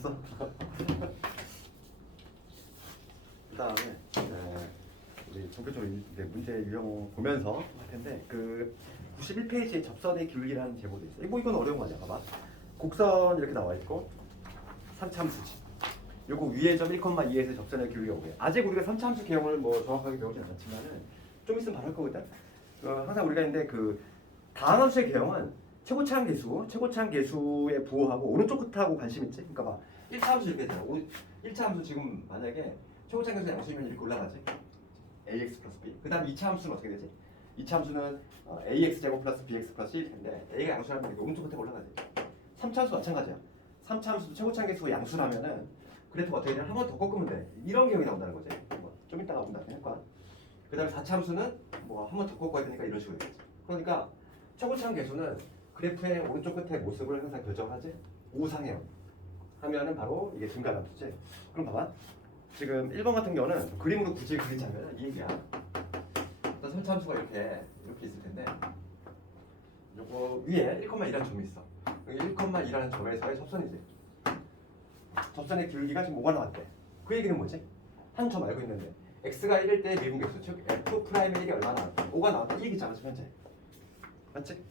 됐어. 그 다음에 우리 본격적으로 이제 문제 유형 보면서 할 텐데 그 91페이지에 접선의 기울기라는 제목이 있어요. 뭐 이건 어려운 거 아니야. 봐봐. 곡선 이렇게 나와 있고 3차함수지. 요거 위에 점 1,2에서 접선의 기울기가 오게. 아직 우리가 3차함수 개형을 뭐 정확하게 배우진 않았지만은 좀 있으면 바로 할 거거든. 항상 우리가 있는데 그 다항함수의 개형은 최고차항 계수에 부호하고 오른쪽 끝하고 관심 있지. 그러니까 봐. 1차 함수 이렇게 되잖아. 1차 함수 지금 만약에 최고차항 계수 양수이면 이렇게 올라가지. ax 플러스 b. 그 다음 2차 함수는 어떻게 되지? 2차 함수는 ax 제곱 플러스 bx 플러스 1일 텐데 a가 양수라면 이렇게 오른쪽 끝에 올라가지. 3차 함수 마찬가지야. 3차 함수도 최고차항 계수가 양수라면은 그래프가 어떻게 되냐? 한 번 더 꺾으면 돼. 이런 경우가 나온다는 거지. 좀 이따가 본다. 할까? 그 다음에 4차 함수는 뭐 한 번 더 꺾어야 되니까 이런 식으로 되겠지. 그러니까 최고차항 계수는 그래프의 오른쪽 끝의 모습을 항상 결정하지. 우상향 하면은 바로 이게 증가함수지. 그럼 봐봐. 지금 1번 같은 경우는 그림으로 굳이 그리자면 이 얘기야. 일단 3차 함수가 이렇게 있을 텐데 요거 위에 1,2라는 점이 있어. 여기 1,2라는 점에서의 접선이지. 접선의 기울기가 지금 5가 나왔대. 그 얘기는 뭐지? 한 점 알고 있는데 x가 1일 때 미분계수 즉 f'의 1이 얼마나 나왔다? 5가 나왔다 이 얘기잖아 지금 현재. 맞지?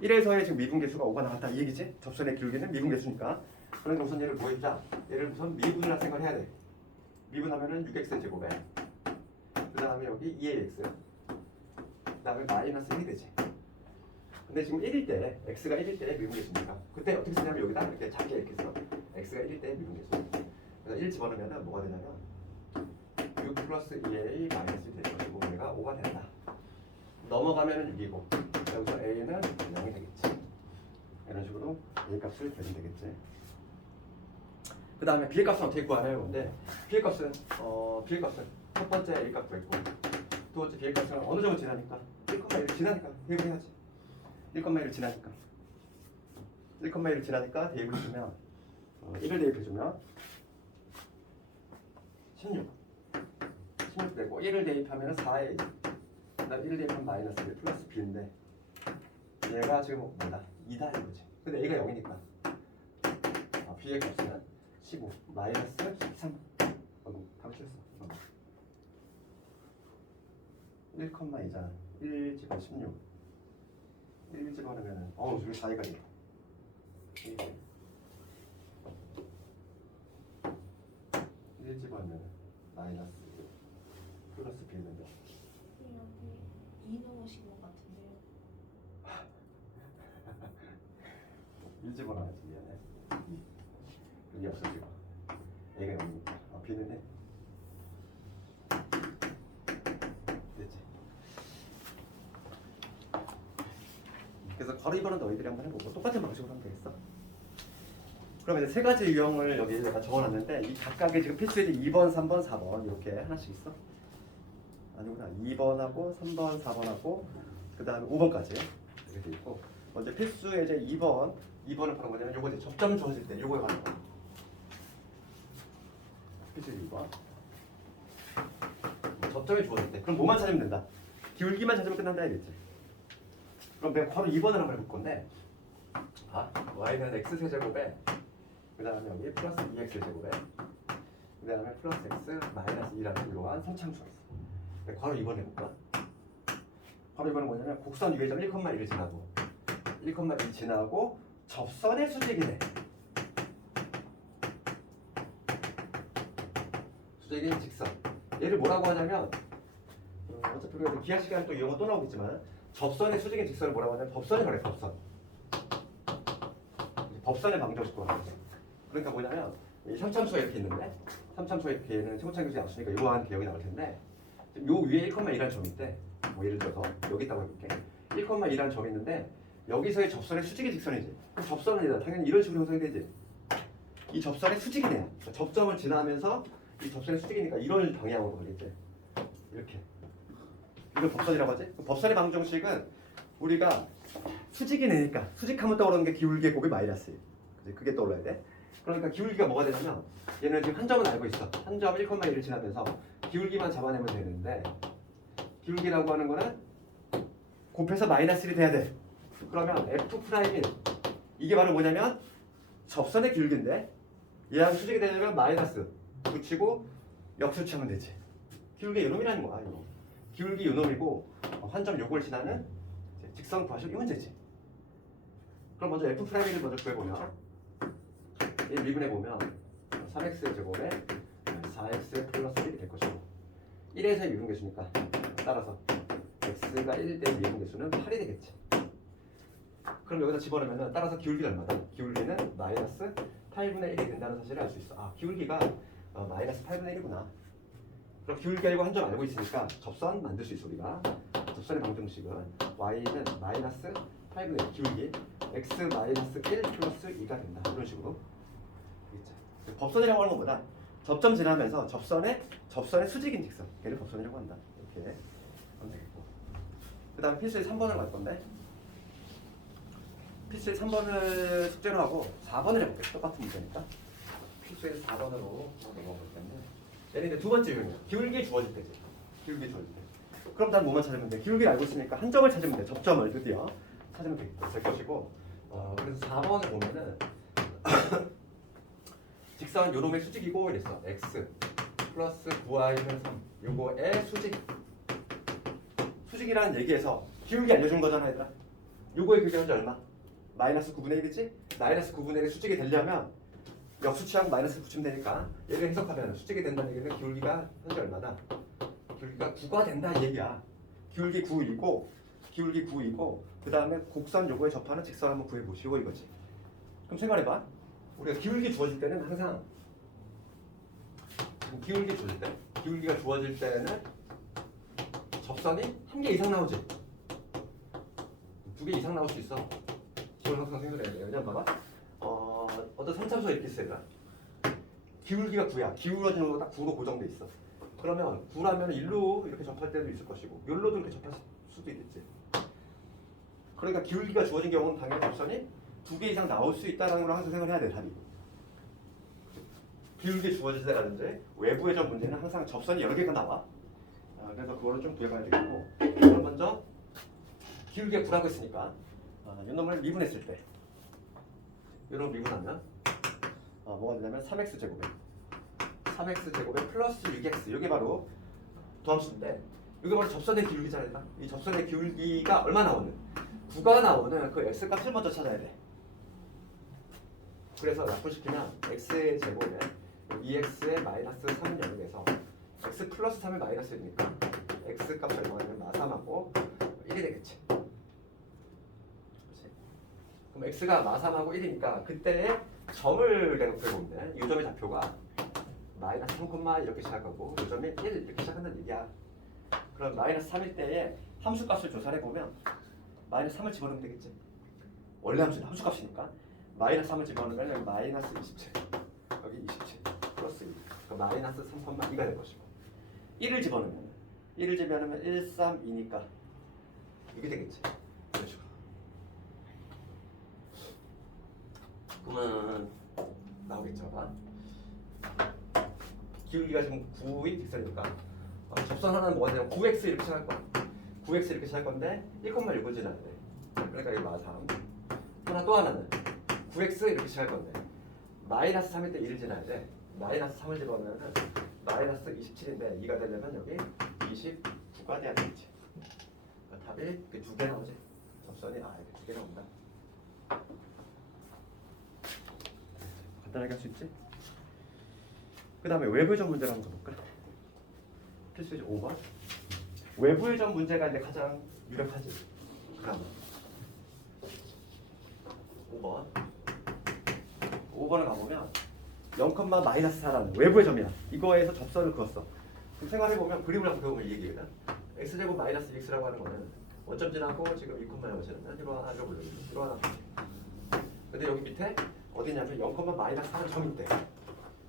1에서의 지금 미분계수가 5가 나왔다 이 얘기지? 접선의 기울기는 미분계수니까. 그러니까 우선 얘를 보여주자. 얘를 우선 미분을 생각을 해야 돼. 미분하면은 6x 제곱에 그 다음에 여기 2ax 그 다음에 마이너스 1이 되지. 근데 지금 1일 때 x가 1일 때 미분계수니까 그때 어떻게 쓰냐면 여기다 이렇게 작게 이렇게 써. x가 1일 때 미분계수. 그래서 1 집어넣으면 뭐가 되냐면 6 플러스 2a 마이너스 1이 될 것이고 얘가 5가 된다. 넘어가면은 6이고 여기서 a는 0이 되겠지. 이런 식으로 a 값을 대면 되겠지. 그 다음에 b의 값은 어떻게 구하나요? 근데 b의 값은 첫 번째 a 값 구했고 두 번째 b의 값은 어느 정도 지나니까 1,1을 지나니까 대입을 해야지. 1,1을 지나니까 1,1을 지나니까 대입을 해주면 1을 대입해주면 16 되고 1을 대입하면 4a 그 다음 1을 대입하면 마이너스 1 플러스 b인데 얘가 지금 뭐다? 2다 이거지. 근데 a가 0이니까 b의 값은 15 마이너스 13 답을 틀렸어. 1,2잖아 1 집어 16 1 집어넣으면은 저기 4가 있네. 1 집어넣으면 마이너스 플러스 b 있는데 여기 2 넣으신 것 같은데요. 1 집어넣어야지. 미안해. 여기 없어 지금. 얘가 0이니까 b는 해. 됐지. 그래서 괄호 2번은 너희들이 한번 해보고 똑같은 방식으로 하면 되겠어. 그러면 이제 세 가지 유형을 여기 내가 적어놨는데 이 각각의 지금 필수에 2번, 3번, 4번 이렇게 하나씩 있어. 아니구나. 2번하고 3번, 4번하고 그 다음에 5번까지 이렇게 돼 있고 먼저 필수에 이제 2번은 바로 뭐냐면 요거 이제 접점 주어질 때 요거에 관한 거. 필수 2번. 접점이 주어질 때 그럼 뭐만 찾으면 된다. 기울기만 찾으면 끝난다 이랬지. 그럼 내가 바로 2번을 한번 해볼 건데 y는 x 세제곱에 그 다음에 여기 플러스 2x 제곱에 그 다음에 플러스 x 마이너스 2라는 이러한 3차함수가 있어. 바로 2번 해볼까? 바로 2번은 뭐냐면 곡선 위에 점 1,1을 지나고 1,2 지나고 접선의 수직이네. 수직인 직선. 얘를 뭐라고 하냐면 어차피 우리가 기하 시간에 또 이 용어 또 나오겠지만 접선의 수직인 직선을 뭐라고 하냐면 법선이 그래. 법선의 방정식으로 하는 거죠. 그러니까 뭐냐면 이 3참수가 이렇게 있는데 3참수가 이렇게 있는 최고차항 계수가 양수니까 이러한 개형이 나올 텐데 요 위에 1,2라는 점이 있대. 뭐 예를 들어서 여기 있다고 해볼게. 1,2라는 점이 있는데 여기서의 접선의 수직의 직선이지. 그럼 접선은 당연히 이런 식으로 형성이 되지. 이 접선의 수직이 돼요. 그러니까 접점을 지나면서 이 접선의 수직이니까 이런 방향으로 가겠지. 이렇게. 이걸 법선이라고 하지? 법선의 방정식은 우리가 수직이 내니까 수직하면 떠오르는 게 기울기의 곱이 마이너스 1. 그게 떠올라야 돼. 그러니까 기울기가 뭐가 되냐면 얘는 지금 한 점은 알고 있어. 한 점 1,1을 지나면서 기울기만 잡아내면 되는데 기울기라고 하는 거는 곱해서 마이너스 1이 돼야 돼. 그러면 F'인 이게 바로 뭐냐면 접선의 기울기인데 얘랑 수직이 되려면 마이너스 붙이고 역수치하면 되지. 기울기 요놈이라는 거야 이거. 기울기 요놈이고 환점 요걸 지나는 이제 직선 구하실 이 문제지. 그럼 먼저 f 프라임을 먼저 구해보면 이 미분해 보면 3x 제곱에 4x 플러스 1이 될 것이고 1에서 미분 개수니까 따라서 x가 1 대 미분 개수는 8이 되겠지. 그럼 여기다 집어넣으면 따라서 기울기가 얼마다? 기울기는 마이너스 8분의 1이 된다는 사실을 알 수 있어. 아 기울기가 마이너스 8분의 1이구나. 그럼 기울기 알고 한 점 알고 있으니까 접선 만들 수 있어 우리가. 접선의 방정식은 y는 마이너스 8분의 1 기울기 x 마이너스 1 플러스 2가 된다. 이런 식으로. 되겠죠. 법선이라고 하는 것보다 접점 지나면서 접선의 수직인 직선 얘를 법선이라고 한다. 이렇게 하면 되겠고. 그 다음에 필수의 3번을 갈 건데 필수의 3번을 숙제로 하고 4번을 해볼게. 똑같은 문제니까 필수의 4번으로 넘어가기 때문에 얘는 이제 두 번째 유형이야. 기울기 주어질 때지. 기울기 주어질 때. 그럼 난 뭐만 찾으면 돼? 기울기를 알고 있으니까 한 점을 찾으면 돼. 접점을 드디어 찾으면 될 것이고 그래서 4번을 보면은 직선 요놈의 수직이고 이랬어. x 플러스 9y는 3 요거의 수직이라는 얘기에서 기울기 알려준 거잖아 얘들아. 요거의 기울기 현재 얼마? 마이너스 9분의 1이지? 마이너스 9분의 1이 수직이 되려면 역수치하고 마이너스 붙이면 되니까 얘를 해석하면 수직이 된다는 얘기는 기울기가 현재 얼마다? 기울기가 9가 된다 이 얘기야. 기울기 9이고 그 다음에 곡선 요거에 접하는 직선 한번 구해보시고 이거지. 그럼 생각해봐. 우리가 기울기 주어질 때는 항상 기울기가 주어질 때는 접선이 한 개 이상 나오지. 두 개 이상 나올 수 있어. 기본 항상 생각해야 돼. 왜냐면 봐봐. 어떤 삼차수가 이렇게 있어요. 기울기가 9야. 기울어지는 거 딱 9로 고정돼 있어. 그러면 9라면 1로 이렇게 접할 때도 있을 것이고 열로도 이렇게 접할 수도 있겠지. 그러니까 기울기가 주어진 경우는 당연히 접선이 2개 이상 나올 수 있다는 걸 항상 생각해야 돼. 답이. 기울기 주어질 때라든지 외부의 점 문제는 항상 접선이 여러 개가 나와. 그래서 그거를 좀 구해봐야 되겠고. 그럼 먼저 기울기가 9라고 했으니까 이놈을 미분했을 때 이런 미분하면 뭐가 되냐면 3x 제곱에 플러스 6x 이게 바로 도함수인데 이게 바로 접선의 기울기잖아. 이 접선의 기울기가 얼마 나오는 9가 나오는 그 x 값을 먼저 찾아야 돼. 그래서 약분시키면 x의 제곱에 2x의 마이너스 3은 0에서 x 플러스 3의 마이너스 1이니까 x 값이 얼마냐면 마삼하고 1이 되겠지. 그럼 x가 마삼하고 1이니까 그때의 점을 내가 구해보면 돼. 이 점의 좌표가 마이너스 3, 이렇게 시작하고 이 점이 1 이렇게 시작한다는 얘기야. 그럼 마이너스 3일 때의 함수값을 조사해보면 마이너스 3을 집어넣으면 되겠지. 원래 함수값이니까 마이너스 3을 집어넣으면 여기 마이너스 27 여기 27 플러스 2 그러니까 마이너스 3,2가 될 것이고 1을 집어넣으면 1, 3, 2니까 이게 되겠지. 이런 식으로. 그러면 나오겠죠. 봐. 기울기가 지금 9이 픽셀이니까 접선 하나는 뭐가 되냐면 9x 이렇게 시작할 거야. 9x 이렇게 시작할 건데 1,6을 지나야 돼. 그러니까 이게 마삼. 또 하나는 9x 이렇게 시작할 건데 마이너스 3일 때 1을 지나야 돼. 마이너스 3을 집어넣으면 마이너스 27인데 2가 되려면 여기 29가 돼야 되겠지. 그러니까 답이 두 개 나오지. 접선이 이렇게 두 개 나온다. 간단하게 할 수 있지? 그 다음에 외부의 점 문제를 한번 볼까? 필수의 5번. 외부의 점 문제가 이제 가장 유력하지. 그러면 5번을 가보면 0,-4라는 외부의 점이야. 이거에서 접선을 그었어. 그럼 생각해보면 그림을 한번 그려보면 이 얘기거든. x제곱 마이너스 2x라고 하는 거는 원점 지나고 지금 2,0는 이로 하나 이로 올려주고 이로 하나. 근데 여기 밑에 어디냐면 0,-4는 점이 있대.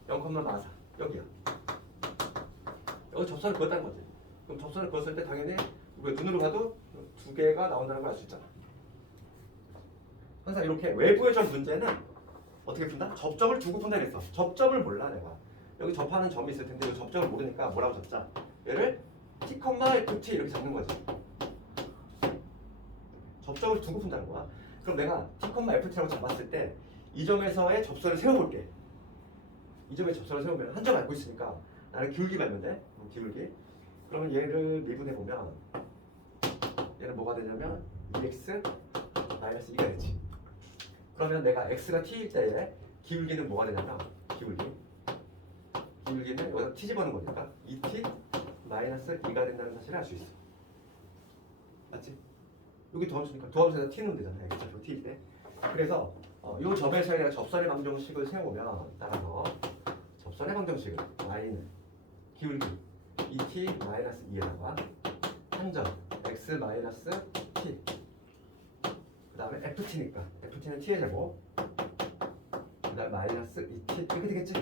0,-4 여기야. 여기 접선을 그었다는 거지. 그럼 접선을 그었을 때 당연히 우리가 눈으로 봐도 두 개가 나온다는 걸 알 수 있잖아. 항상 이렇게 외부의 점 문제는 어떻게 푼다? 접점을 두고 푼다 그랬어. 접점을 몰라 내가. 여기 접하는 점이 있을 텐데 이 접점을 모르니까 뭐라고 잡자. 얘를 t, ft 이렇게 잡는 거지. 접점을 두고 푼다는 거야. 그럼 내가 t, ft라고 잡았을 때 이 점에서의 접선을 세워볼게. 이 점에 접선을 세우면 한 점 알고 있으니까 나는 기울기가 있면 돼. 기울기. 그러면 얘를 미분해 보면 얘는 뭐가 되냐면 2x 마이너스 2가 되지. 그러면 내가 x가 t일 때에 기울기는 뭐가 되냐면 기울기는 여기다 t 집어넣은 거니까 2t 마이너스 2가 된다는 사실을 알 수 있어. 맞지? 여기 도함수니까 도함수에다 t 넣으면 되잖아. x좌표 t일 때. 그래서 이 점에서 내가 접선의 방정식을 세워보면 따라서 접선의 방정식을 y는 기울기 2t 마이너스 2에다가 한점 x 마이너스 t 그 다음에 ft니까 ft는 t의 제곱 그 다음에 마이너스 2t 이렇게 되겠지?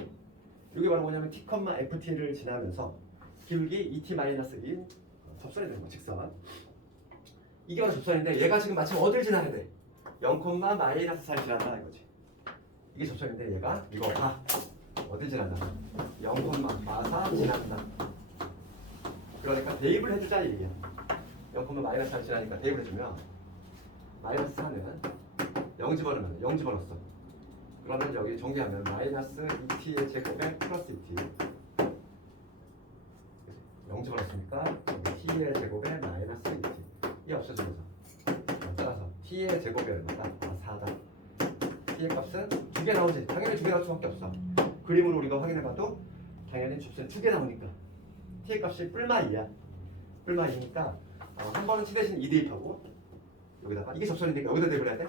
이게 바로 뭐냐면 t, ft를 지나면서 기울기 2t 마이너스 2인 접선이 되는 거 직선. 이게 바로 접선인데 얘가 지금 마침 어딜 지나야 돼? 0, 마이너스 4를 지난다 이거지. 이게 접선인데 얘가 이거 봐. 어딜 지난다? 0, 마사 지난다. 그러니까 대입을 해주자 이 얘기야. 0, 마이너스 4를 지나니까 대입을 해주면 마이너스 4는 0 집어넣으면 0 집어넣었어. 그러면 여기 정리하면 마이너스 2t의 제곱에 플러스 2t 0 집어넣었으니까 t의 제곱에 마이너스 2t 이 없어지면서 따라서 t의 제곱이 얼마다? 4다. t의 값은 2개 나오지. 당연히 2개 나올 수밖에 없어. 그림으로 우리가 확인해봐도 당연히 접선이 2개 나오니까 t의 값이 뿔마 2야. 뿔마 2니까 한 번은 t 대신 2 대입하고 여기다가 이게 접선이니까 여기다 대입을 해야 돼.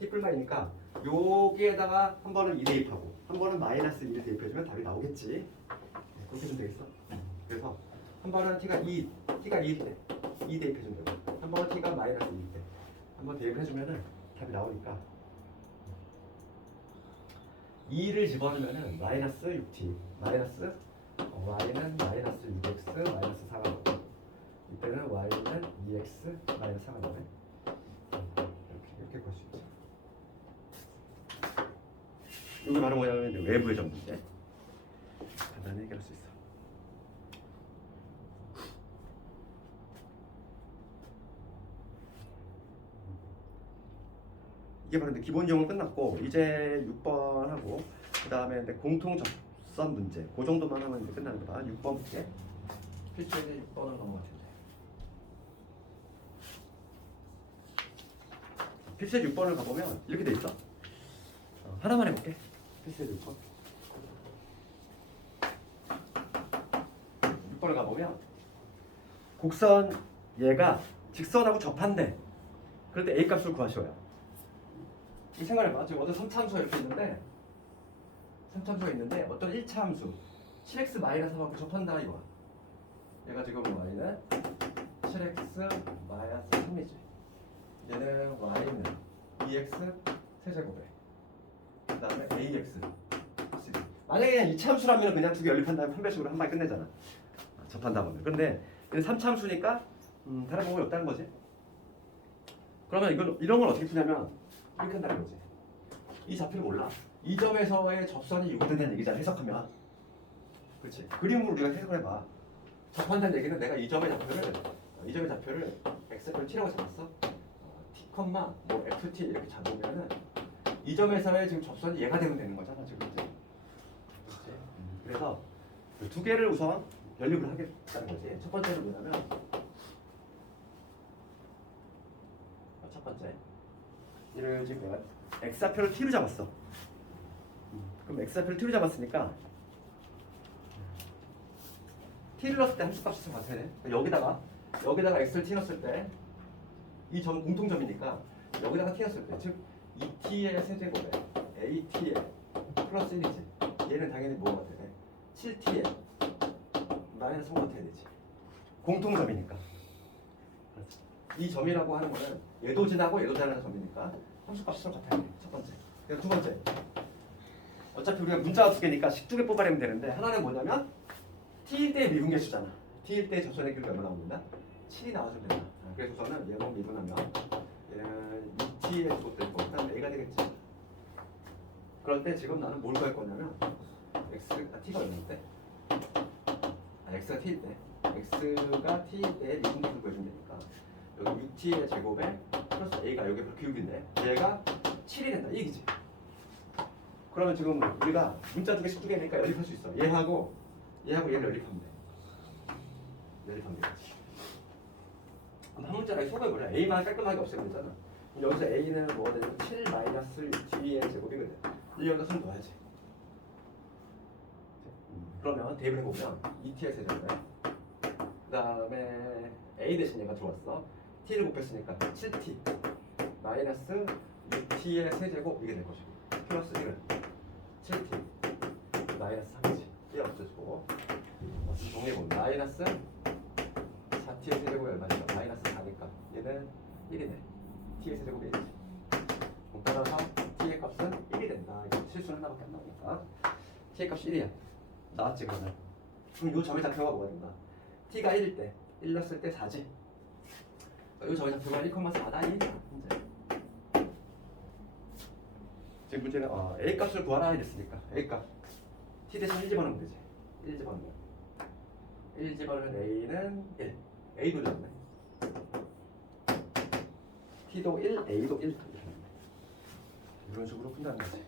t 뿔마 2니까 여기에다가 한 번은 2 대입하고 한 번은 마이너스 2를 대입해주면 답이 나오겠지. 그렇게 좀 되겠어. 그래서 한 번은 t가 2일 때 2 대입해주면 되고 한 번은 t가 마이너스 2일 때 한 번 대입해주면은 답이 나오니까 2를 집어넣으면은 마이너스 6t 마이너스 y는 마이너스 6x 마이너스 4가 나오고 이때는 y는 2x 마이너스 4가 나오네. 이렇게 볼 수 있죠. 이게 바로 뭐냐면 이제 외부의 정보인데 간단히 해결할 수 있어. 이게 바로 기본 지형은 끝났고 이제 6번 하고 그 다음에 공통 접선 문제 그 정도만 하면 이제 끝나는 거다. 6번 문제 필수에 6번을 넘어갈 텐데 필수에 6번을 가보면 이렇게 돼 있어. 하나만 해볼게. 필수에 6번 6번을 가보면 곡선 얘가 직선하고 접한대. 그럴 때 A 값을 구하셔요. 이 생각해봐. 지금 어떤 3차 함수가 이렇게 있는데 3차 함수가 있는데 어떤 1차 함수 7x 마이너스 4하고 접한다 이거야. 얘가 지금 y는 7x 마이너스 3이지. 얘는 y는 2x 세제곱에 그 다음에 ax 만약에 그냥 2차 함수라면 그냥 두 개 연립한 다음에 판별식으로 한 방에 끝내잖아. 접한다 보면. 근데 얘는 3차 함수니까 다른 방법이 없다는 거지. 그러면 이런 걸 어떻게 푸냐면 이렇게 한다는 거지. 이 좌표를 몰라. 이 점에서의 접선이 유도된다는 얘기잖아. 해석하면. 그렇지. 그림으로 우리가 해석을 해봐. 접한다는 얘기는 내가 이 점의 좌표를 x좌표를 t라고 잡았어. t, 뭐 ft 이렇게 잡으면은 이 점에서의 지금 접선이 얘가 되면 되는 거잖아. 지금 이제. 그렇지. 그래서 두 개를 우선 연립을 하겠다는 거지. 첫 번째는 뭐냐면 첫 번째. 얘를 지금 내가 x좌표를 t로 잡았어. 그럼 x좌표를 t로 잡았으니까 t를 넣었을 때 함수값이 같아야 돼. 여기다가 x를 t 넣었을 때 이 점 공통점이니까 여기다가 t 넣었을 때 즉 2t의 세제곱에 at의 플러스 1이지. 얘는 당연히 뭐가 돼야 돼? 7t의 마이너스 3가 돼야 되지. 공통점이니까. 이 점이라고 하는 거는 얘도 지나고 얘도 지나는 점이니까 함수값이 서로 같아야 돼. 첫 번째. 그리고 두 번째. 어차피 우리가 문자가 두 개니까 식 두 개 뽑아내면 되는데 하나는 뭐냐면 t일 때의 미분계수잖아. t일 때 접선의 길이가 얼마 나옵니다? 7이 나와주면 된다. 그래서 저는 얘만 미분하면 얘는 2t의 제곱될 거고 일단 a가 되겠지. 그럴 때 지금 나는 뭘 구할 거냐면 t가 얼마인데? x가 t일 때 x가 t일 때의 미분계수를 구해주면 되니까 여기 6t의 제곱에 플러스 a가 여기 기울기인데 얘가 7이 된다 이 얘기지. 그러면 지금 우리가 문자 두 개씩 두 개니까 연립할 수 있어. 얘하고 얘를 연립하면 돼. 연립하면 되지. 그럼 한 문자를 소개해보자. A만 깔끔하게 없애면 되잖아. 그럼 여기서 A는 뭐가 되냐면 7 마이너스 6G의 제곱이거든. 이 여기다 손 넣어야지. 그러면 대입을 해보면 2t의 세제곱에 그 다음에 A 대신 얘가 들어왔어. t를 곱했으니까 7t 마이너스 6t의 세제곱 이게 될 것이고 플러스 1은 7t 마이너스 3이지. 얘 없어지고 정리해보면 마이너스 4t의 세제곱이 얼마죠? 마이너스 4니까 얘는 1이네. t의 세제곱이 1이지. 따라서 t의 값은 1이 된다. 이거 실수는 하나밖에 안 나오니까 t의 값이 1이야. 나왔지 그러면. 그럼 요 점의 좌표가 뭐가 된다? t가 1일 때 1 넣었을 때 4지. 요 점의 좌표가 1,4다 1이야. 지금 문제는 a 값을 구하라 이랬으니까 a 값 t 대신 1 집어넣으면 되지. 1 집어넣으면 1 집어넣으면 a는 1 a도 잡네. t도 1 a도 1 이런 식으로 푼다는 거지.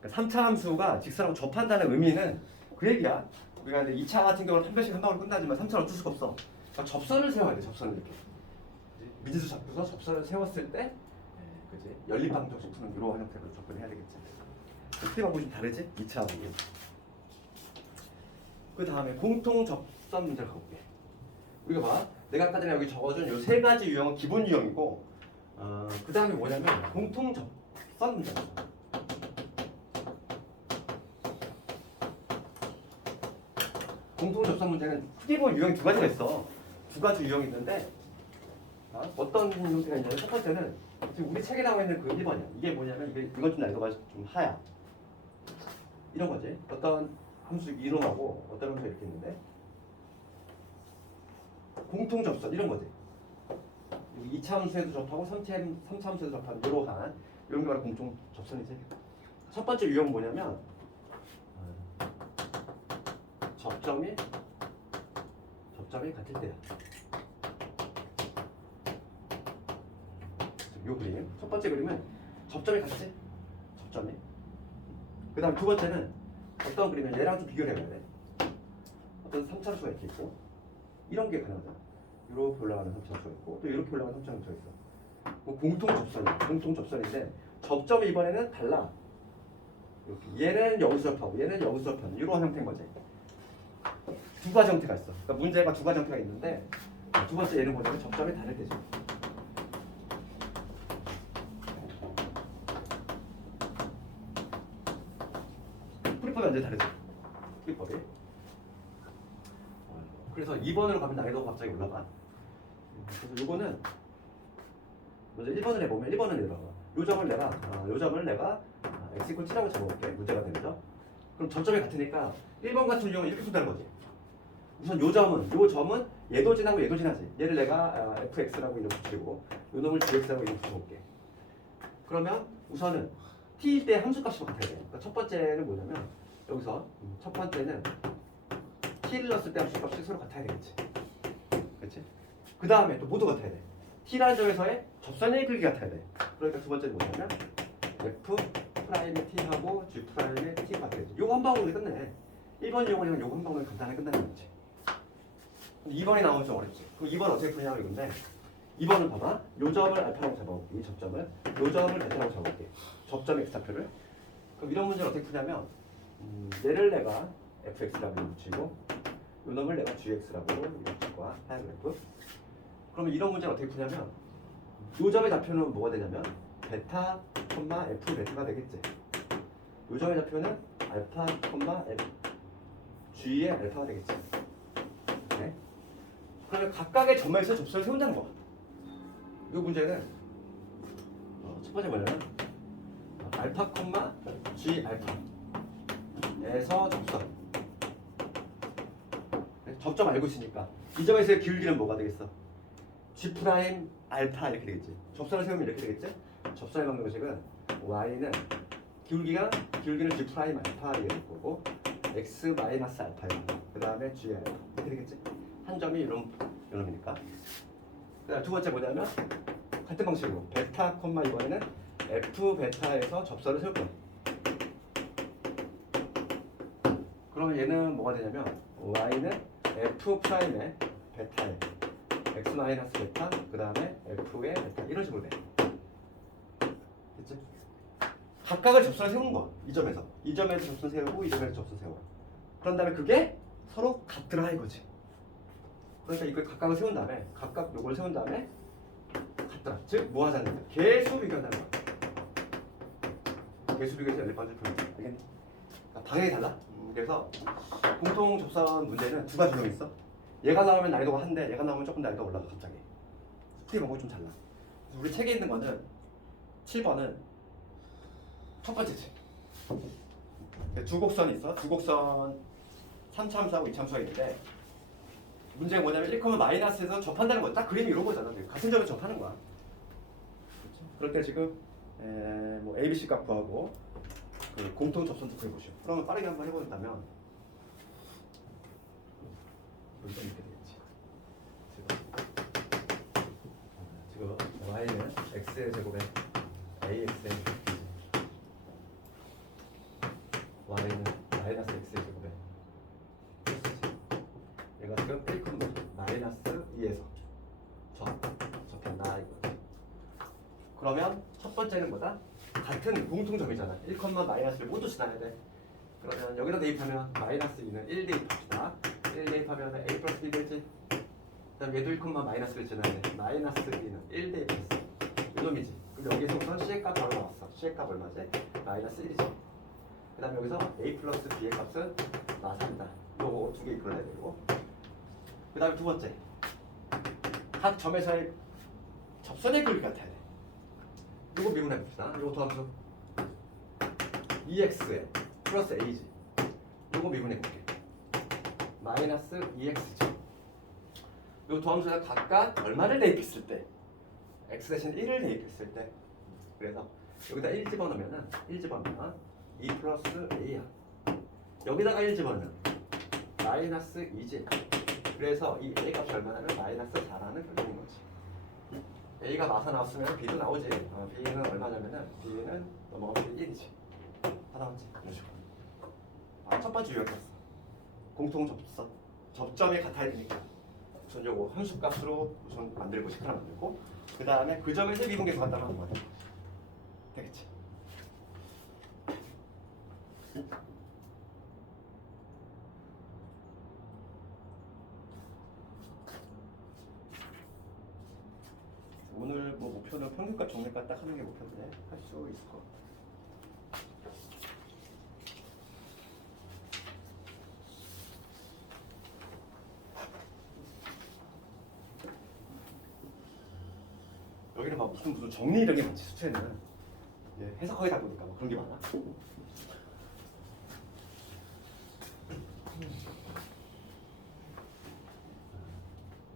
그러니까 3차 함수가 직선하고 접한다는 의미는 그 얘기야. 우리가 근데 2차 같은 경우는 한 변씩 한 방으로 끝나지만 3차는 어쩔 수가 없어. 그러니까 접선을 세워야 돼. 접선을 이렇게 미지수 잡고서 접선을 세웠을 때 그지? 연립방정식 푸는 이러한 형태로 접근해야 되겠지. 풀이 방법이 좀 다르지? 2차하고. 그 다음에 공통 접선 문제를 가볼게. 우리가 봐. 내가 아까 전에 여기 적어준 요 세 가지 유형은 기본 유형이고 그 다음에 뭐냐면 공통 접선 문제다. 공통 접선 문제는 크게 보면 유형이 두 가지가 있어. 두 가지 유형이 있는데 어떤 형태가 있냐면 첫 번째는 지금 우리 책에 나와 있는 그 1번이야. 이게 뭐냐면 이건 좀 난이도가 좀 하야. 이런 거지. 어떤 함수 이론하고 어떤 함수가 이렇게 있는데 공통 접선 이런 거지. 2차 함수에도 접하고 3차 함수에도 접하는 이러한 이런 게 바로 공통 접선이지. 첫 번째 유형은 뭐냐면 접점이 같을 때야. 요 그림. 첫 번째 그림은 접점이 같지? 접점이. 그 다음 두 번째는 어떤 그림이면 얘랑 좀 비교를 해봐야 돼. 어떤 3차수가 이렇게 있고 이런 게 가능하잖아. 이렇게 올라가는 3차수가 있고 또 이렇게 올라가는 3차수가 있어. 공통 접선이야. 공통 접선인데 접점이 이번에는 달라. 이렇게. 얘는 여기서 접하고 얘는 여기서 접하는 이런 형태인 거지. 두 가지 형태가 있어. 그러니까 문제가 두 가지 형태가 있는데 두 번째 얘는 뭐냐면 접점이 다를 때지. 풀이법이 완전히 다르지. 풀이법이. 그래서 2번으로 가면 난이도가 갑자기 올라가. 그래서 이거는 먼저 1번을 해보면 1번은 이래봐. 요 점을 내가 x = 7라고 잡아볼게. 문제가 되죠. 그럼 접점이 같으니까 1번 같은 경우는 이렇게 푼다는 거지. 우선 요 점은 얘도 지나고 얘도 지나지. 얘를 내가 fx라고 이름 붙이고 요 놈을 gx라고 이름 붙여볼게. 그러면 우선은 t일 때 함수값이 같아야 돼. 그러니까 첫 번째는 뭐냐면 여기서 첫 번째는 t를 넣었을 때 함수값이 서로 같아야 되겠지. 그렇지? 그 다음에 또 모두 같아야 돼. t라는 점에서의 접선의 길이 같아야 돼. 그러니까 두 번째는 뭐냐면 f 프라임의 t하고 g 프라임의 t가 같아야 돼. 요거 한 방울이 끝내. 1번 유형은 요거 한 방울이 간단하게 끝나는 거지. 2번이 나오면 좀 어렵지. 그럼 2번 어떻게 푸냐고 이건데 2번은 봐봐. 요 점을 알파라고 잡아볼게. 이 접점을. 요 점을 베타라고 잡아볼게. 접점 x좌표를. 그럼 이런 문제를 어떻게 푸냐면 얘를 내가 fx라고 붙이고 요 놈을 내가 gx라고 붙일 거야. 하얀 그래프. 그러면 이런 문제를 어떻게 푸냐면 요 점의 좌표는 뭐가 되냐면 베타, f 베타가 되겠지. 요 점의 좌표는 알파, f g의 알파가 되겠지. 네? 그러면 각각의 점에서 접선을 세운다는 거야. 이 문제는 첫 번째 뭐냐면 알파, g 알파에서 접선. 네? 접점 알고 있으니까 이 점에서의 기울기는 뭐가 되겠어? g 프라임 알파 이렇게 되겠지. 접선을 세우면 이렇게 되겠지. 접선의 방정식은 y는 기울기는 g 프라임 알파 이렇게 될 거고 x 마이너스 알파예요. 그 다음에 g 알파 이렇게 되겠지. 한 점이 이런 놈이니까. 그다음 두 번째 뭐냐면 같은 방식으로 베타, 이번에는 f 베타에서 접선을 세울 거야. 그러면 얘는 뭐가 되냐면 y는 f 프라임의 베타에 x 마이너스 베타 그 다음에 f의 베타 이런 식으로 돼. 됐지? 각각을 접선을 세운 거야. 이 점에서 접선 세우고 이 점에서 접선 세워. 그런 다음에 그게 서로 같더라 이거지. 그러니까 이걸 각각을 세운 다음에 각각 요걸 세운 다음에 같더라. 즉 뭐 하자는 거야? 개수 비교한다는 거야. 개수 비교해서 연립 반절 표현. 알겠니? 그러니까 방향이 달라. 그래서 공통 접선 문제는 두 가지 유형이 있어. 얘가 나오면 난이도가 한데 얘가 나오면 조금 난이도가 올라가 갑자기. 풀이 방법이 좀 달라. 그래서 우리 책에 있는 거는 7번은 첫 번째지. 두 곡선이 있어. 두 곡선 3참수하고 2참수가 있는데 문제가 뭐냐면 1, 마이너스에서 접한다는 거야. 딱 그림이 이런 거잖아. 같은 점에 접하는 거야. 그렇죠? 그럴 때 지금 뭐 A, B, C 값 구하고 그 공통 접선도 구해보시오. 그러면 빠르게 한번 해본다면 이렇게 되겠지. 지금 y는 x의 제곱에 ax의 y는 마이너스 x의 제곱에 얘가 지금 1, 마이너스 2에서 접한다 이거. 그러면 첫 번째는 뭐다? 같은 공통점이잖아. 1, 마이너스를 모두 지나야 돼. 그러면 여기다 대입하면 마이너스 2는 1 대입합시다. 1 대입하면 A 플러스 B 되지. 그 다음 얘도 1, 마이너스를 지나야 돼. 마이너스 2는 1 대입했어. 이놈이지. 그럼 여기서 우선 C의 값 바로 나왔어. C의 값 얼마지? 마이너스 1이지. 그 다음 여기서 A 플러스 B의 값은 마산이다. 요거 두 개 이끌어내야 되고. 그 다음에 두 번째. 각 점에서의 접선의 글 같아야 돼. 이거 미분해 봅시다. 이거 도함수 2x에 플러스 a지. 이거 미분해 볼게. 마이너스 2x지. 이 도함수가 각각 얼마를 대입했을 때 x 대신 1을 대입했을 때 그래서 여기다 1 집어넣으면 1 집어넣으면 2 플러스 a야. 여기다가 1 집어넣으면 마이너스 2지. 그래서 이 a 값이 얼마냐면 마이너스 4라는 결론인 거지. a가 마사 나왔으면 b도 나오지. b는 얼마냐면은 b는 넘어가면 1이지. 다 나왔지. 이런 식으로. 첫 번째 유형이었어. 공통 접선. 접점이 같아야 되니까. 우선 요거 함수값으로 우선 만들고 식 하나 만들고 그 다음에 그 점에서 미분계수 갖다 놓은 거야. 되겠지. 오늘 뭐 목표는 평균값 정리값 딱 하는 게 목표인데 할 수 있을 것 같아. 여기는 막 무슨 정리 이런 게 많지. 수채는 해석하기다 보니까 막 그런 게 많아.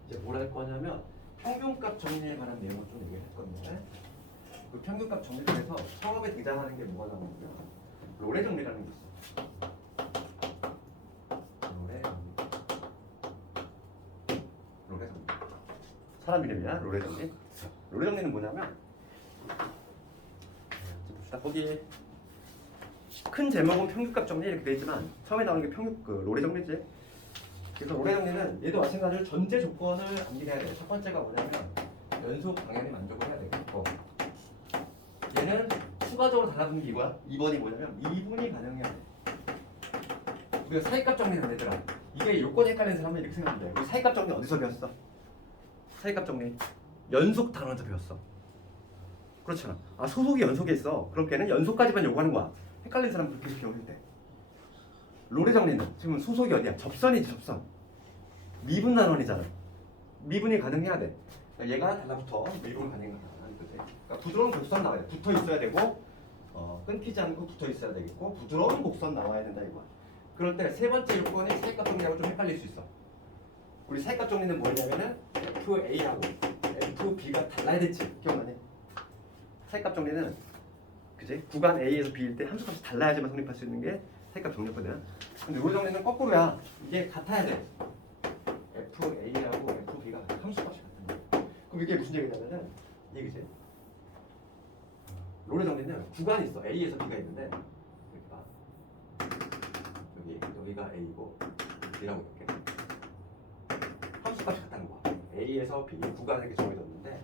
이제 뭘 할 거냐면 평균값 정리에 관한 내용을 좀 얘기를 할 건데 그 평균값 정리를 해서 처음에 등장하는 게 뭐가 나오냐면 로레 정리라는 게 있어. 로레 정리. 사람 이름이야. 로레 정리. 로레 정리는 뭐냐면 봅시다. 거기 큰 제목은 평균값 정리 이렇게 돼 있지만 처음에 나오는 게 로레 정리지. 그래서 로레 정리는 얘도 마찬가지로 전제 조건을 암기해야 돼. 첫 번째가 뭐냐면 연속 방향이 만족을 해야 되겠고 얘는 추가적으로 달라붙는 게 이거야. 2번이 뭐냐면 미분이 가능해야 돼. 우리가 사이값 정리는 얘들아 이게 요건이 헷갈리는 사람은 이렇게 생각하면 돼. 우리 사이값 정리 어디서 배웠어? 사이값 정리 연속 단원에서 배웠어. 그렇잖아. 소속이 연속에 있어. 그럼 걔는 연속까지만 요구하는 거야. 헷갈리는 사람은 그렇게 기억해야 돼. 로레 정리는 지금 소속이 어디야? 접선이지. 접선. 미분 단원이잖아. 미분이 가능해야 돼. 그러니까 얘가 달라붙어. 미분 가능하다. 그러니까 부드러운 곡선 나와야 돼. 붙어 있어야 되고 끊기지 않고 붙어 있어야 되겠고 부드러운 곡선 나와야 된다 이거야. 그럴 때 세 번째 요건이 사이값 정리하고 좀 헷갈릴 수 있어. 우리 사이값 정리는 뭐냐면은 FA하고 FB가 달라야 됐지. 기억나니? 사이값 정리는 그지? 구간 A에서 B일 때 함수값이 달라야지만 성립할 수 있는 게 사이값 정리거든. 근데 로레 정리는 거꾸로야. 이게 같아야 돼. FA하고 FB가 함수값이 같은 거야. 그럼 이게 무슨 얘기냐면은 이게지? 로레 정리는 구간이 있어. A에서 B가 있는데 이렇게 봐. 여기가 A고 B라고 볼게. 함수값이 같다는 거야. A에서 B 구간에 이렇게 정해졌는데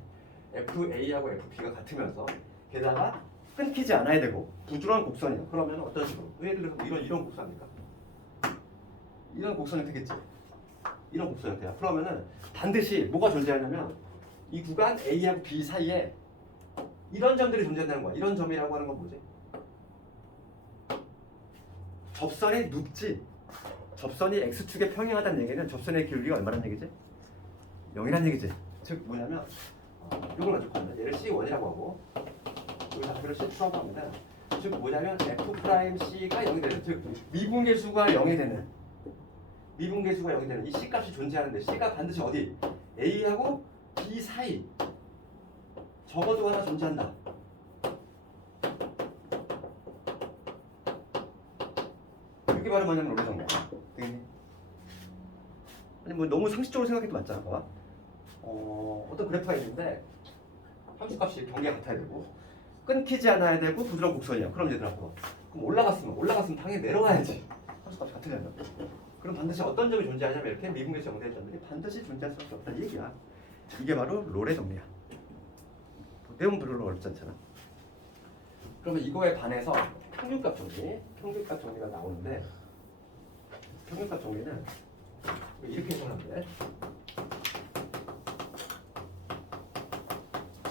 FA하고 FP가 같으면서 게다가 끊기지 않아야 되고 부드러운 곡선이야. 그러면 어떤 식으로? 예를 들어서 이런 곡선 아닐까? 이런 곡선이 되겠지. 이런 곡선 형태야. 그러면은 반드시 뭐가 존재하냐면 이 구간 A하고 B 사이에 이런 점들이 존재한다는 거야. 이런 점이라고 하는 건 뭐지? 접선이 눕지. 접선이 x축에 평행하다는 얘기는 접선의 기울기가 얼마란 얘기지? 0이란 얘기지. 즉 뭐냐면 이걸 가지고 가면 얘를 C1이라고 하고 이 좌표를 C2라고 합니다. 즉 뭐냐면 F'C가 0이 되는, 즉 미분계수가 0이 되는, 미분계수가 0이 되는 이 C 값이 존재하는데 C가 반드시 어디? A하고 B 사이 적어도 하나 존재한다. 이게 바로 뭐냐면 로레정리야. 되겠니? 아니 뭐 너무 상식적으로 생각해도 맞잖아. 봐봐. 어떤 그래프가 있는데 함수값이 경계가 같아야 되고 끊기지 않아야 되고 부드러운 곡선이야. 그럼 얘들아 봐봐. 그럼 올라갔으면 당연히 내려가야지. 함수값이 같으려면. 그럼 반드시 어떤 점이 존재하냐면 이렇게 미분계수 영대의 점들이 반드시 존재할 수밖에 없다 이 얘기야. 이게 바로 롤의 정리야. 내용 별로 어렵지 않잖아. 그러면 이거에 반해서 평균값 정리가 나오는데 평균값 정리는 이렇게 해석하면 돼.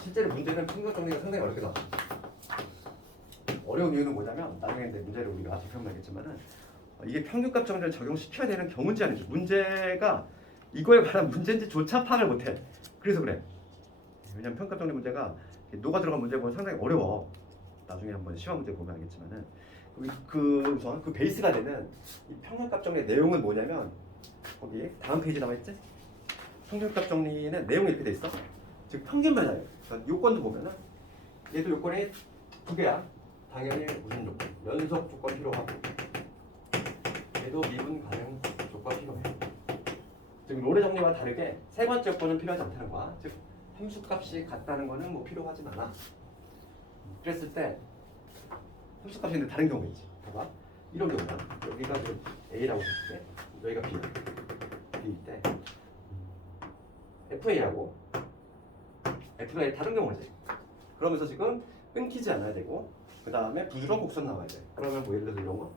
실제로 문제는 평균값 정리가 상당히 어렵게 나와. 어려운 이유는 뭐냐면 나중에 이제 문제를 우리가 짚어보겠지만은 이게 평균값 정리를 적용시켜야 되는 경우인지 아닌지 문제가 이거에 관한 문제인지조차 파악을 못해. 그래서 그래. 왜냐면 평균값 정리 문제가 녹아 들어간 문제 보면 상당히 어려워. 나중에 한번 시험 문제 보면 알겠지만은 우선 그 베이스가 되는 이 평균값 정리의 내용은 뭐냐면 거기 다음 페이지 나와 있지? 평균값 정리는 내용이 이렇게 돼 있어. 즉 평균 변화예요. 그러니까 요건도 보면은 얘도 요건이 두 개야. 당연히 무슨 조건? 연속 조건 필요하고 얘도 미분 가능 조건 필요해. 즉 롤의 정리와 다르게 세 번째 조건은 필요하지 않다는 거야. 즉 함수값이 같다는 거는 뭐 필요하진 않아. 그랬을 때 함수값이 있는데 다른 경우가 있지. 봐봐. 이런 경우야. 여기가 A라고 했을 때 여기가 B일 때 FA하고 FA 다른 경우지. 그러면서 지금 끊기지 않아야 되고 그 다음에 부드러운 곡선 나와야 돼. 그러면 뭐 예를 들어서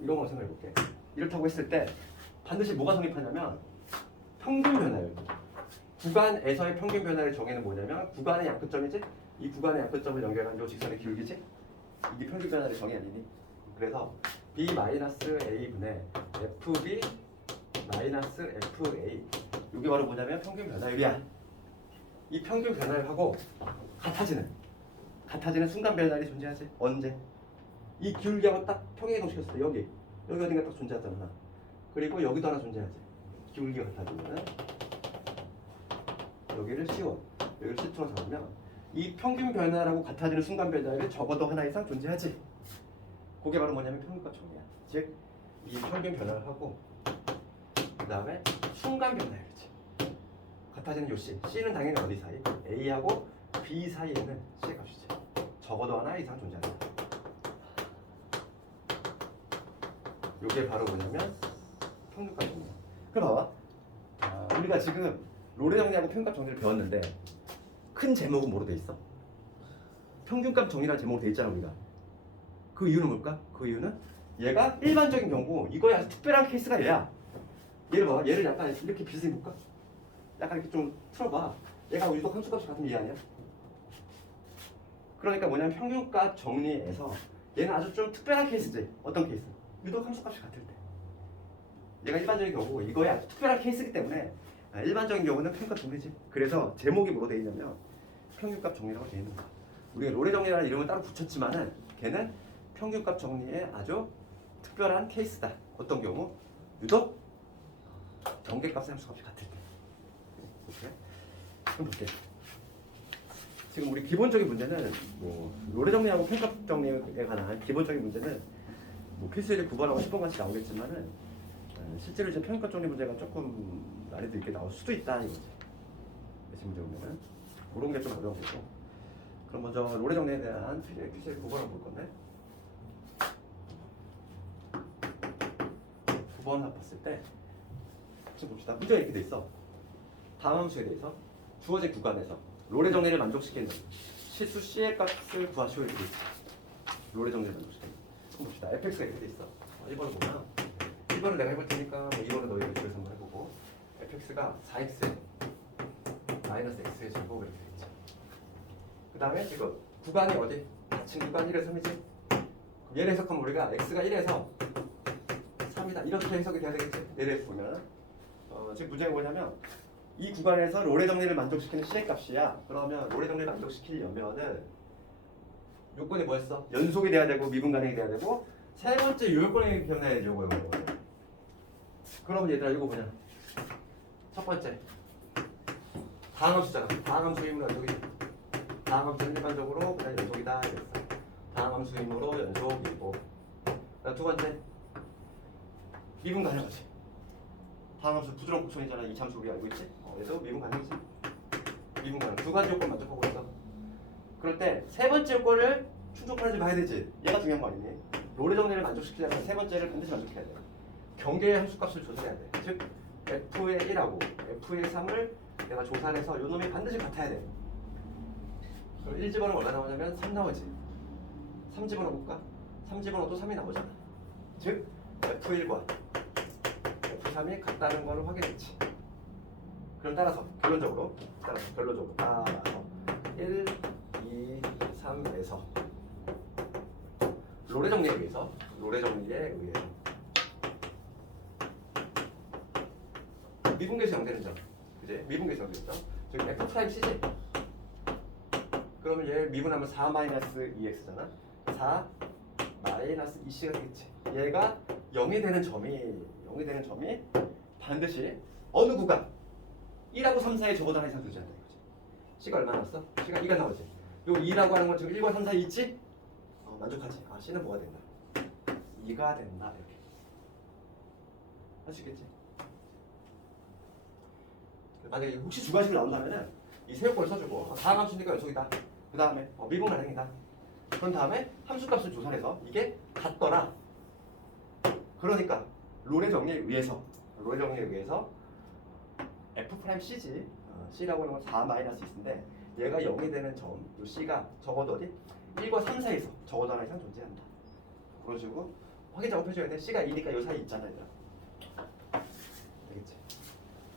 이런 거 생각해 볼게. 이렇다고 했을 때 반드시 뭐가 성립하냐면 평균 변화예요. 구간에서의 평균 변화를 정의는 뭐냐면 구간의 양끝점이지? 이 구간의 양끝점을 연결한 요 직선의 기울기지? 이게 평균 변화의 정의 아니니? 그래서 B-A분의 FB-FA 이게 바로 뭐냐면 평균 변화율이야. 이 평균 변화율하고 같아지는 순간 변화율이 존재하지. 언제? 이 기울기하고 딱 평행이동시켰을 때 여기 어딘가 딱 존재하잖아. 그리고 여기도 하나 존재하지. 기울기가 같아지면은 여기를 C1, 여기를 C2로 잡으면 이 평균 변화라고 같아지는 순간 변화율이 적어도 하나 이상 존재하지. 그게 바로 뭐냐면 평균값 정리야. 즉, 이 평균 변화를 하고 그 다음에 순간 변화율이지. 같아지는 요 C, C는 당연히 어디 사이? A하고 B 사이에는 C의 값이지. 적어도 하나 이상 존재한다. 이게 바로 뭐냐면 평균값 정리야. 그럼 봐봐. 우리가 지금 롤의 정리하고 평균값 정리를 배웠는데 큰 제목은 뭐로 돼 있어? 평균값 정리라는 제목으로 돼 있잖아 우리가. 그 이유는 뭘까? 그 이유는 얘가 일반적인 경우고 이거에 아주 특별한 케이스가 얘야. 얘를 봐봐. 얘를 약간 이렇게 비슷하게 볼까? 약간 이렇게 좀 틀어봐. 얘가 유독 함수값이 같은 얘 아니야? 그러니까 뭐냐면 평균값 정리에서 얘는 아주 좀 특별한 케이스지. 어떤 케이스? 유독 함수값이 같을 때. 얘가 일반적인 경우고 이거에 아주 특별한 케이스이기 때문에 일반적인 경우는 평균값 정리지. 그래서 제목이 뭐로 돼 있냐면 평균값 정리라고 돼 있는 거야. 우리가 롤의 정리라는 이름을 따로 붙였지만은 걔는 평균값 정리의 아주 특별한 케이스다. 어떤 경우? 유독 경계값의 함수값이 같을 때. 오케이? 그럼 볼게. 지금 우리 기본적인 문제는 뭐 롤의 정리하고 평균값 정리에 관한 기본적인 문제는 뭐 필수예제 9번하고 10번 같이 나오겠지만은 실제로 이제 평균값 정리 문제가 조금 난이도 있게 나올 수도 있다 이거지. 예시 문제 보면은 그런 게 좀 어려운 거고. 그럼 먼저 롤의 정리에 대한 필수예제 9번을 볼 건데. 부합 봤을 때 지금 봅시다. 문제가 이렇게 돼 있어. 다음 함수에 대해서 주어진 구간에서 롤의 정리를 만족시키는 실수 C의 값을 구하시오 이렇게 돼 있어. 롤의 정리를 만족시키는. 그럼 봅시다. fx가 이렇게 돼 있어. 1번을 보면 1번을 내가 해볼 테니까 뭐 2번은 너희가 집에서 한번 해보고 fx가 4x 마이너스 x의 제곱 이렇게 돼 있죠. 그 다음에 지금 구간이 어디? 닫힌 구간 1에서 3이지? 얘를 해석하면 우리가 x가 1에서 3이다 이렇게 해석이 돼야 되겠지? 얘를 보면 지금 문제가 뭐냐면 이 구간에서 롤의 정리를 만족시키는 C의 값이야. 그러면 롤의 정리를 만족시키려면은 요건이 뭐였어? 연속이 돼야 되고 미분 가능이 돼야 되고 세 번째 요건이 변해야지 요거. 그럼 얘들아 이거 뭐냐? 첫 번째 다항함수잖아. 다항함수이므로 연속이지. 다항함수는 일반적으로 그냥 연속이다 이랬어. 다항함수이므로 연속이고. 두 번째 미분 가능하지. 다항함수 부드러운 곡선이잖아. 이 참수 우리 알고 있지? 얘도 미분 가능이지. 미분 가능. 두 가지 요건 만족하고 있어. 그럴 때 세 번째 요건을 충족하는지 봐야 되지. 얘가 중요한 거 아니니? 롤의 정리를 만족시키려면 세 번째를 반드시 만족해야 돼. 경계의 함수값을 조절해야 돼. 즉 f의 1하고 f의 3을 내가 조사해서 요 놈이 반드시 같아야 돼. 그럼 1집어넣으면 얼마 나오냐면 3 나오지. 3 집어넣어볼까? 3 집어넣어도 3이 나오잖아. 즉 f1과 f3이 같다는 걸 확인했지. 그럼 따라서 결론적으로 1, 2, 3에서 롤의 정리에 의해서 미분계수 양되는 점, 그지? 미분계수 양되는 점. 즉 f 프라임 c지. 그러면 얘 미분하면 4 마이너스 2x잖아. 4 마이너스 2c가 되겠지. 얘가 0이 되는 점이 반드시 어느 구간 1하고 3, 4의 적어도 하나 이상 되지 않다 이거지. c가 얼마 나왔어? c가 2가 나오지. 요 2라고 하는 건 지금 1과 3 사이 있지? 만족하지. c는 뭐가 된다? 2가 된다 이렇게. 할 수 있겠지? 만약에 혹시 주관식이 나온다면은 이 세 요건을 써주고 다음 함수니까 연속이다. 그 다음에 미분 가능이다. 그런 다음에 함수값을 조사해서 이게 같더라. 그러니까 롤의 정리에 의해서 f 프라임 c지. c라고 하는 건 4 마이너스 2인데 얘가 0이 되는 점, 요 c가 적어도 어디? 1과 3 사이에서 적어도 하나 이상 존재한다. 그런 식으로 확인 작업해줘야 돼. c가 2니까 요 사이 있잖아 얘들아. 알겠지?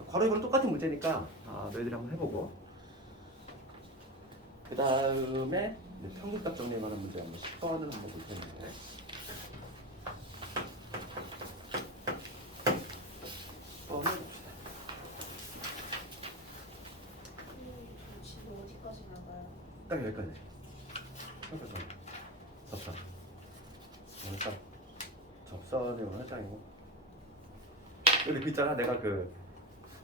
괄호 이거는 똑같은 문제니까 너희들이 한번 해보고 그 다음에 평균값 정리에 관한 문제 한번 10번을 한번 볼 텐데 10번을 봅시다. 지금 어디까지 나가요? 딱 여기까지. 평균값 접선. 오늘 딱 접선이 오늘 한 장이고 여기 그 있잖아. 내가 그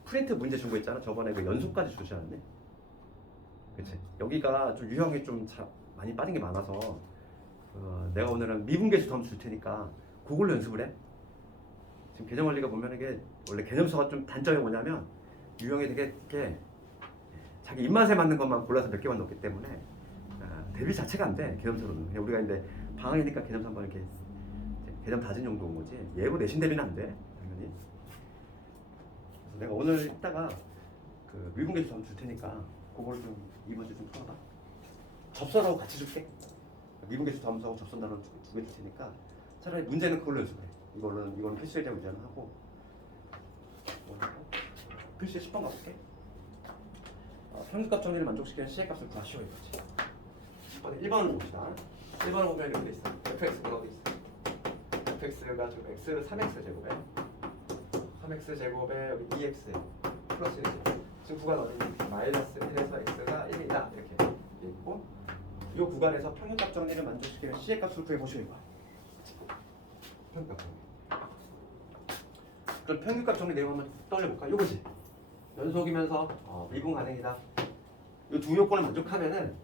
프린트 문제 준 거 있잖아. 저번에 그 연속까지 주지 않았니? 그치? 여기가 좀 유형이 좀 많이 빠진 게 많아서 내가 오늘은 미분계수 더 줄 테니까 그걸로 연습을 해. 지금 계정 원리가 보면 이게 원래 개념서가 좀 단점이 뭐냐면 유형이 되게 이렇게 자기 입맛에 맞는 것만 골라서 몇 개만 넣기 때문에 대비 자체가 안 돼. 개념서로는 그냥 우리가 근데 방학이니까 개념서 한번 이렇게 개념 다진 정도인 거지. 예고 내신 대비는 안 돼. 당연히. 그래서 내가 오늘 이따가 그 미분계수 좀 줄 테니까 그걸 좀 이번 주 좀 풀어봐. 접선하고 같이 줄게. 미분계수 함수하고 접선 단원 두 개 줄 테니까 차라리 문제는 그걸로 연습해. 이거는 필수에 대한 문제는 하고 필수에 10번 가볼게. 평균값 정리를 만족시키는 C의 값을 구하시오 이거지. 1번을 봅시다. 1번을 보면 이렇게 돼 있어. fx가 돼 있어. fx가 지금 x 3x 제곱에 3x 제곱에 여기 2x 플러스 1이지. 지금 구간 어디? 마이너스 1에서 x가 1이다 이렇게 돼 있고 이 구간에서 평균값 정리를 만족시키는 C의 값을 구해보시오 이거. 평균값 정리. 그럼 평균값 정리 내용 한번 떠올려볼까? 이거지. 연속이면서 미분 가능이다. 이 두 요건을 만족하면은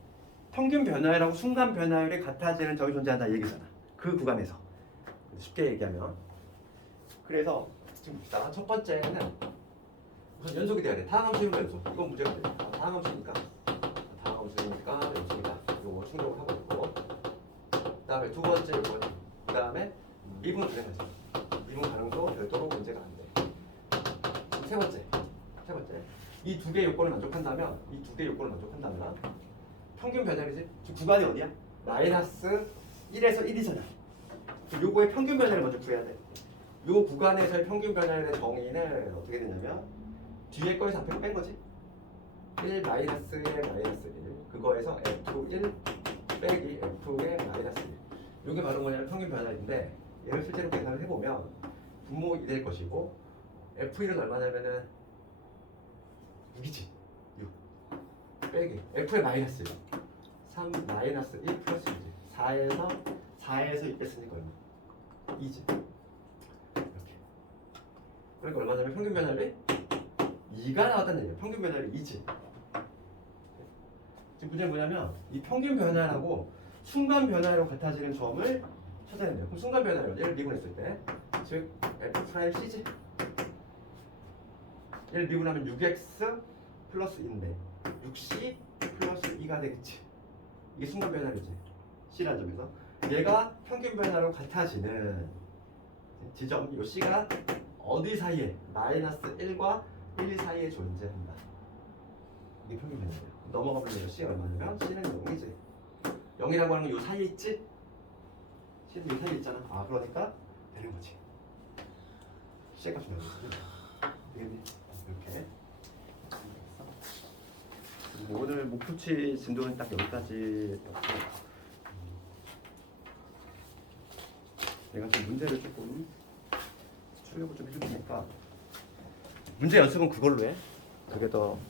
평균 변화율하고 순간 변화율이 같아지는 점이 존재한다 이 얘기잖아. 그 구간에서. 쉽게 얘기하면. 그래서 지금 봅시다. 첫 번째는 우선 연속이 돼야 돼. 다항함수이면 연속. 이건 문제가 돼. 다항함수니까 연속이다. 이거 충족을 하고 있고. 그 다음에 두 번째 요건. 그 다음에 미분 가능하지. 미분 가능도 별도로 문제가 안 돼. 세 번째. 이 두 개의 요건을 만족한다면 평균 변화율이지? 지금 구간이 어디야? 마이너스 1에서 1이잖아. 요거의 평균 변화를 먼저 구해야 돼. 요 구간에서의 평균 변화율의 정의는 어떻게 되냐면 뒤에 거에서 앞에 뺀 거지. 1 마이너스의 마이너스 1 그거에서 F1 빼기 F의 마이너스 1 요게 바로 뭐냐면 평균 변화인데 얘를 실제로 계산을 해보면 분모이 될 것이고 F1은 얼마냐면은 6이지 6 빼기 F의 마이너스 1 3 마이너스 1 플러스 1이지 4에서 6 뺐으니까 얼마? 2지 이렇게 그러니까 얼마냐면 평균 변화율이 2가 나왔다는 얘기야. 평균 변화율이 2지 지금 문제는 뭐냐면 이 평균 변화라고 순간 변화로 같아지는 점을 찾아내는 거예요. 그럼 순간 변화율 얘를 미분했을 때 즉 F'C지 얘를 미분하면 6x 플러스 2인데 6c 플러스 2가 되겠지. 이게 순간 변화율이지. C라는 점에서 얘가 평균 변화로 같아지는 지점 요 C가 어디 사이에 마이너스 1과 1 사이에 존재한다. 이게 평균 변화율이야. 넘어가면 되죠. C 얼마냐면 C는 0이지. 0이라고 하는 건 요 사이에 있지? C는 요 사이에 있잖아. 아 그러니까 되는 거지. C가 중요한 거지. 되겠니? 이렇게. 그리고 오늘 목표치 진도는 딱 여기까지였고 내가 좀 문제를 조금 출력을 좀 해줄 테니까 문제 연습은 그걸로 해. 그게 더